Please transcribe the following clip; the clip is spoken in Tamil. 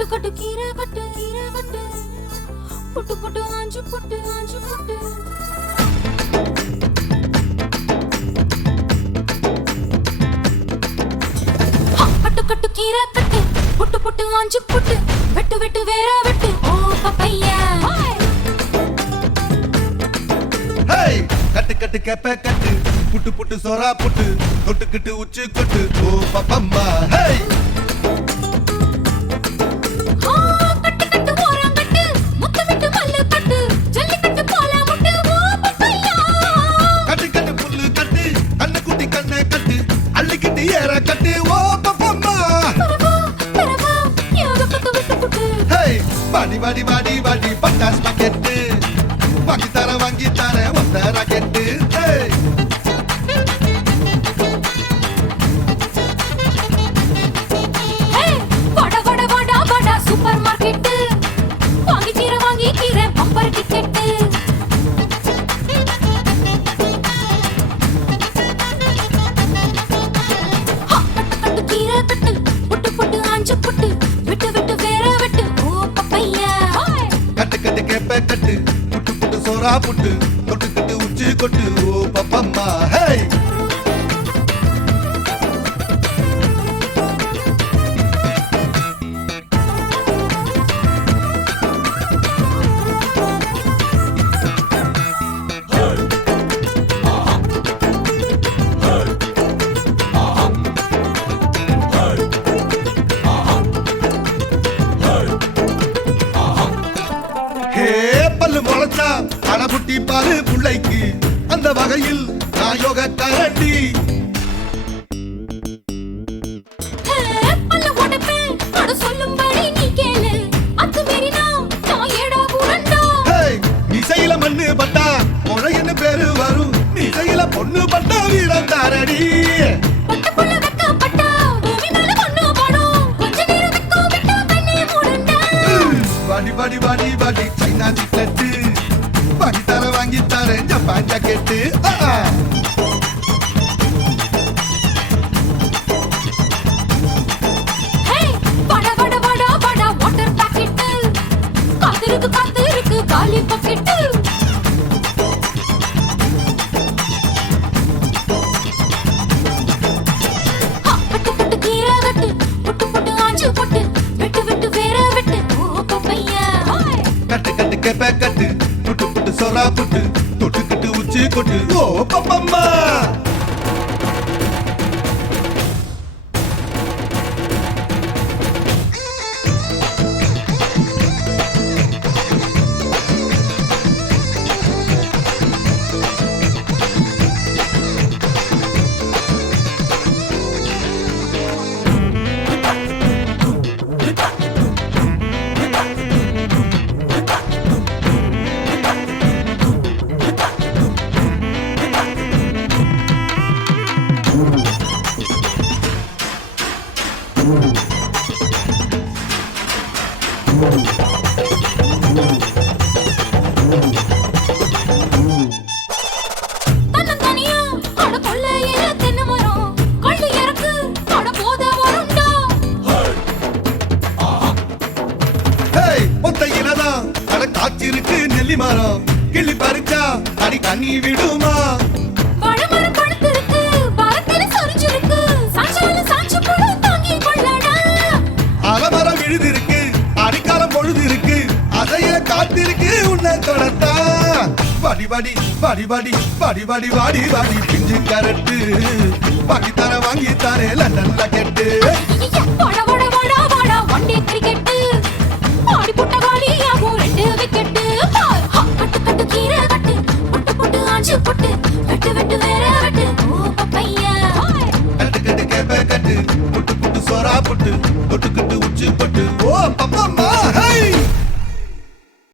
கட்டு கட்டு கீரை கட்டு கீரை கட்டு. புட்டு புட்டு ஆஞ்சு புட்டு ஆஞ்சு புட்டு கட்டு கட்டு கீரை கட்டு. புட்டு புட்டு ஆஞ்சு புட்டு வெட்டு வெட்டு வேற வெட்டு. ஓ பப்பையா. ஹேய் கட்டு கட்டு கேப்ப கட்டு. புட்டு புட்டு சோரா புட்டு. தொட்டுக்கிட்டு உச்சி கொட்டு. ஓ பப்பம்மா. ஹேய் வாடி வாடி வாடி பட்டாஸ் பாக்கெட்டு வாங்கி தர வாங்கி தர ஒத்த ராக்கெட்டு கட்டு கேப்ப கட்டு புட்டு புட்டு சோறா புட்டு தொட்டுக்கிட்டு உச்சி கொட்டு ஓ பப்பம்மா ஹே பாரு பிள்ளைக்கு அந்த வகையில் நான் யோக கரண்டி பட்டா முறையன்னு பேரு வரும். நிசையில பொண்ணு பட்டா வீரம் தாரடி. பாடி பாடி பாடி பாடி சின்ன சித்தட்டு வாங்கி தரேன் ஜப்பான் ஜாக்கெட்டு காலி பக்கெட்டு கட்டு கட்டு கட்டு. சொரா புட்டு தொட்டுக்கிட்டு உச்சி கொட்டு. ஓ பப்பம்மா கிளி பறிச்சா அடி தண்ணி விடுமா? அலமரம் விழுதிருக்கு அடிக்காலம் பொழுது இருக்கு அதைய காத்திருக்கு உன்னை தொடர்த்தா. படிபடி படிபடி படிபடி வாடி வாடி பிஞ்சு கரட்டு. பாக்கி தர வாங்கி தரே நல்ல கெட்டு சொராப்பட்டு தொட்டுக்கிட்டு உச்சி பட்டு. ஓ பப்பம்மா